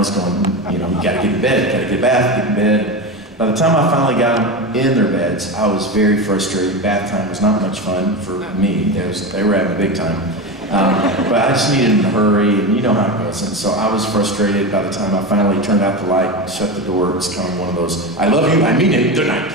was going, you know, you gotta get in bed, gotta get a bath, get in bed. By the time I finally got them in their beds, I was very frustrated. Bath time was not much fun for me. They were having a big time. But I just needed to hurry, and you know how it goes. And so I was frustrated by the time I finally turned out the light, shut the door. It was kind of one of those, I love you, I mean it, good night.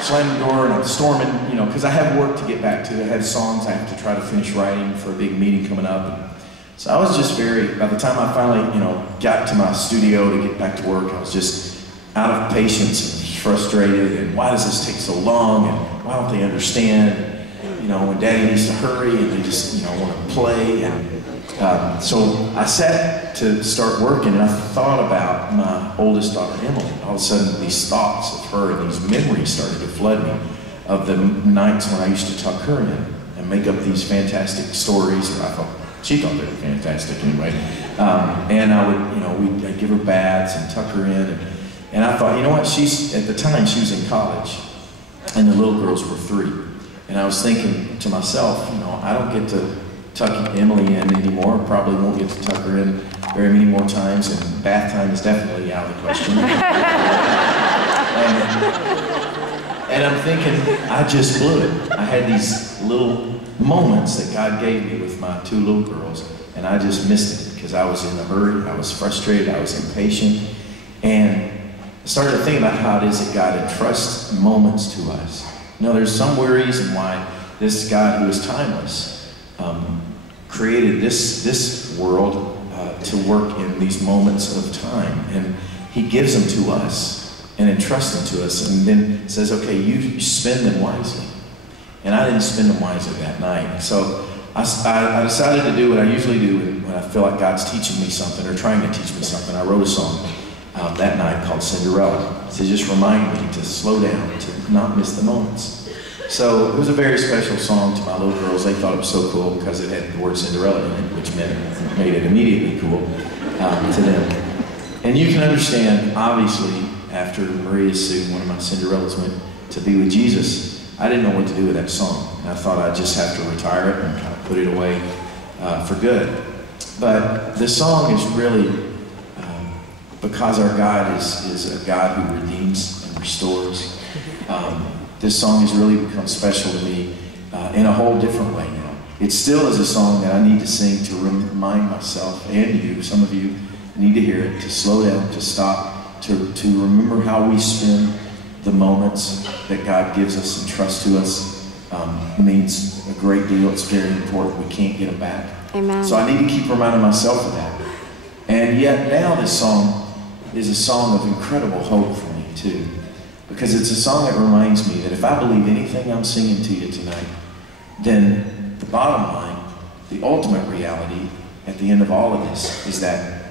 Slammed the door and I'm storming, you know, because I have work to get back to. I have songs I have to try to finish writing for a big meeting coming up. So I was just by the time I finally, you know, got to my studio to get back to work, I was just out of patience and frustrated, and why does this take so long, and why don't they understand? You know, when Daddy needs to hurry and they just, you know, want to play. And so I sat to start working, and I thought about my oldest daughter, Emily. All of a sudden, these thoughts of her and these memories started to flood me of the nights when I used to tuck her in and make up these fantastic stories that she thought they were fantastic anyway. And I would, you know, I'd give her baths and tuck her in. And I thought, you know what, at the time she was in college, and the little girls were 3. And I was thinking to myself, you know, I don't get to tuck Emily in anymore. Probably won't get to tuck her in very many more times, and bath time is definitely out of the question. and I'm thinking, I just blew it. I had these little moments that God gave me with my 2 little girls, and I just missed it because I was in a hurry, I was frustrated, I was impatient, and I started to think about how it is that God entrusts moments to us. You know, there's some reason why this God who is timeless created this world to work in these moments of time. And he gives them to us and entrusts them to us, and then says, okay, you spend them wisely. And I didn't spend them wisely that night. So I decided to do what I usually do when I feel like God's teaching me something or trying to teach me something. I wrote a song that night called Cinderella, to just remind me to slow down, to not miss the moments. So it was a very special song to my little girls. They thought it was so cool because it had the word Cinderella in it, which made it immediately cool to them. And you can understand, obviously, after Maria Sue, one of my Cinderellas, went to be with Jesus, I didn't know what to do with that song. And I thought I'd just have to retire it and kind of put it away for good. But the song is really because our God is a God who redeems and restores. This song has really become special to me in a whole different way now. It still is a song that I need to sing to remind myself and you, some of you need to hear it, to slow down, to stop, to remember how we spend the moments that God gives us and trusts to us. It means a great deal. It's very important. We can't get them back. Amen. So I need to keep reminding myself of that. And yet now this song is a song of incredible hope for me too. Because it's a song that reminds me that if I believe anything I'm singing to you tonight, then the bottom line, the ultimate reality at the end of all of this is that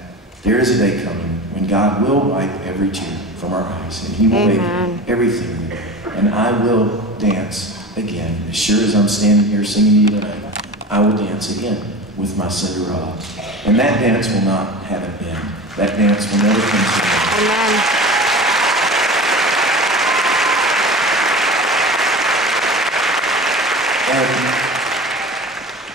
there is a day coming when God will wipe every tear from our eyes, and he will make everything new. And I will dance again. As sure as I'm standing here singing to you tonight, I will dance again with my Cinderella. And that dance will not have an end. That dance will never come to an end. Amen. And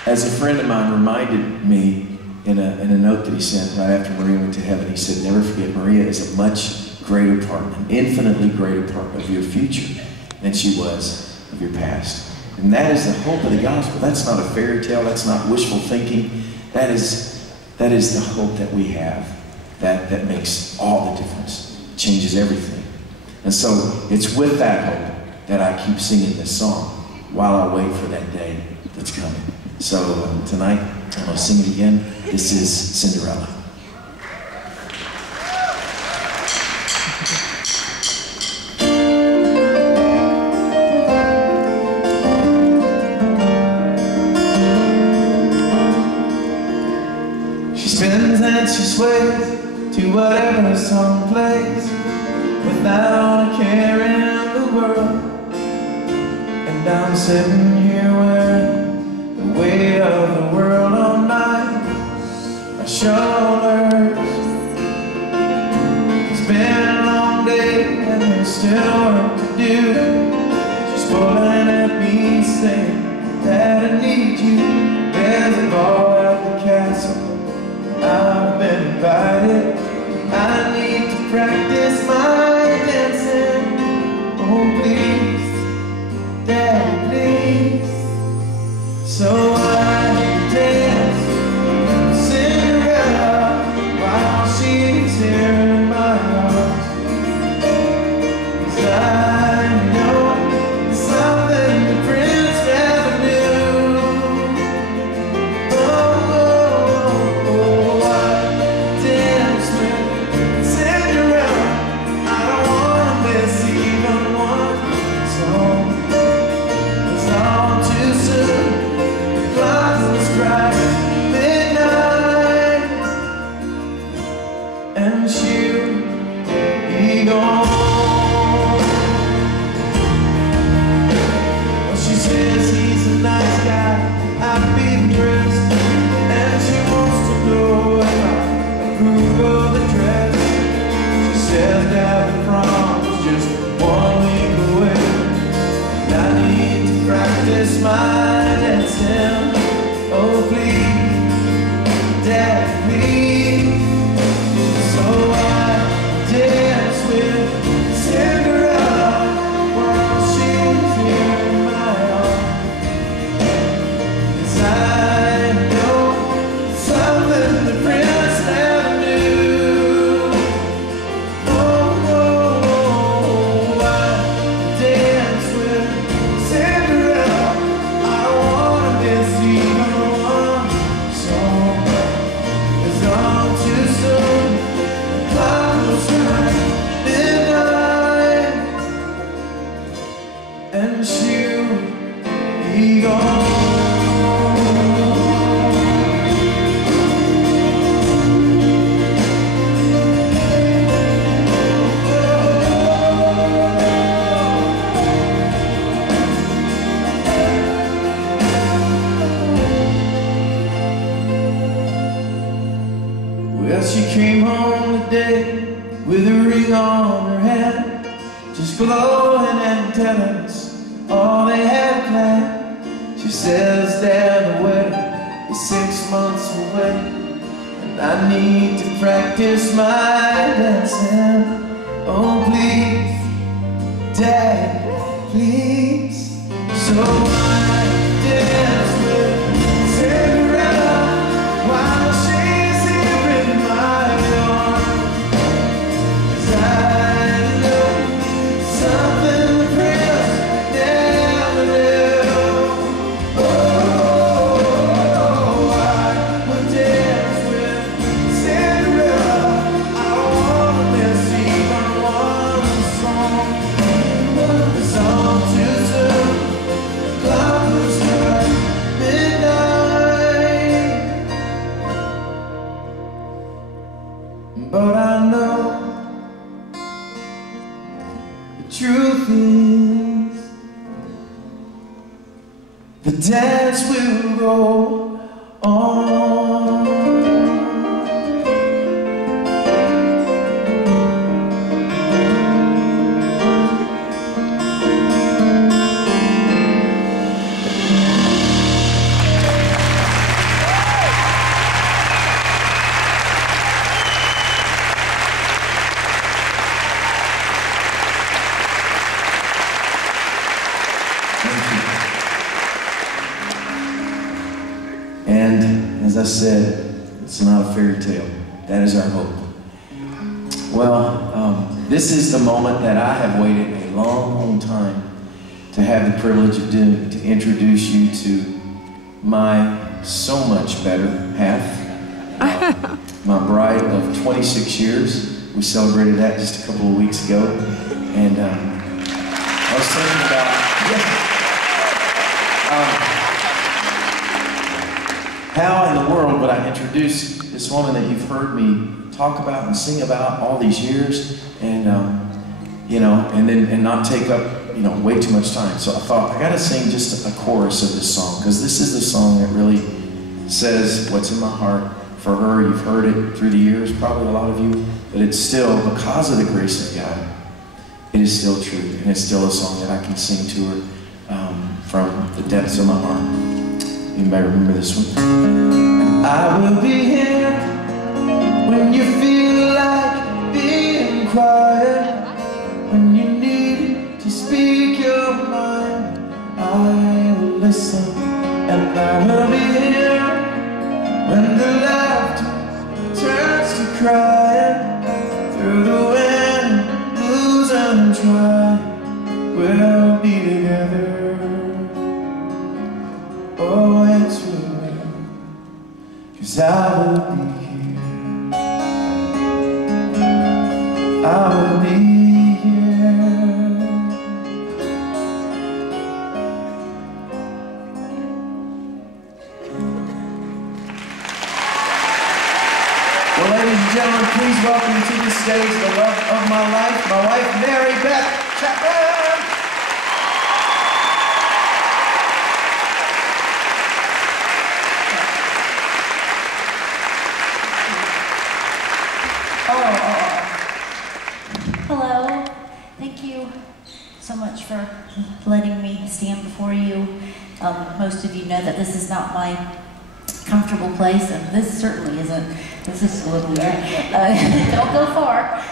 as a friend of mine reminded me in a note that he sent right after Maria went to heaven, he said, never forget, Maria is a much greater part, an infinitely greater part of your future than she was of your past. And that is the hope of the gospel. That's not a fairy tale. That's not wishful thinking. That is the hope that we have that makes all the difference, changes everything. And so it's with that hope that I keep singing this song while I wait for that day that's coming. So tonight, I'm going to sing it again. This is Cinderella. She spins and she sways to whatever song plays, without a care in the world. And I'm sitting here wearing the weight of the world on my shoulders. It's been a long day and there's still work to do. She's pulling at me saying that I need you. There's a ball at the castle, I've been invited. and she'll be gone. Well, she says he's a nice guy, happy dressed, and she wants to know if I approve of the dress. She says that the prom is just 1 week away, and I need to practice my dancing. Oh please, Dad, please. So I dance with Cinderella while she's here in my arms. 'Cause I know something the prince never knew. Oh, oh, oh, I dance with Cinderella. I wanna miss even one song. It's gone too soon. The clock will strike midnight, and she'll be gone. Well, she came home today with a ring on her hand, just glowing and telling us all they had planned. She says that the wedding is 6 months away, and I need to practice my dancing. Oh please, Dad, please. So I dance with Cinderella while she's here in my arms. 'Cause I know something the prince never knew. Oh, I would dance with Cinderella. I don't wanna miss even one song. The song too soon, the clock will strike midnight. But I know the truth is the dance will go on. And as I said, it's not a fairy tale. That is our hope. Well, this is the moment that I have waited a long, long time to have the privilege of doing, to introduce you to my so much better half, my bride of 26 years. We celebrated that just a couple of weeks ago. And I was thinking about, how in the world would I introduce this woman that you've heard me talk about and sing about all these years, and you know, and not take up, you know, way too much time. So I thought I gotta sing just a chorus of this song, because this is the song that really says what's in my heart for her. You've heard it through the years, probably a lot of you, but it's still, because of the grace of God, it is still true, and it's still a song that I can sing to her from the depths of my heart. Anybody remember this one? I will be here when you feel like being quiet, when you need to speak your mind. I will listen, and I will be here when the laughter turns to crying. Through the wind, lose and try, we'll be together. Oh, it's real, 'cause I will be here. I will be here. Well, ladies and gentlemen, gentlemen, please welcome to the stage the love of my wife, Mary Beth Chapman. Hello. Thank you so much for letting me stand before you. Most of you know that this is not my comfortable place, and this certainly isn't. This is a little weird. Don't go far.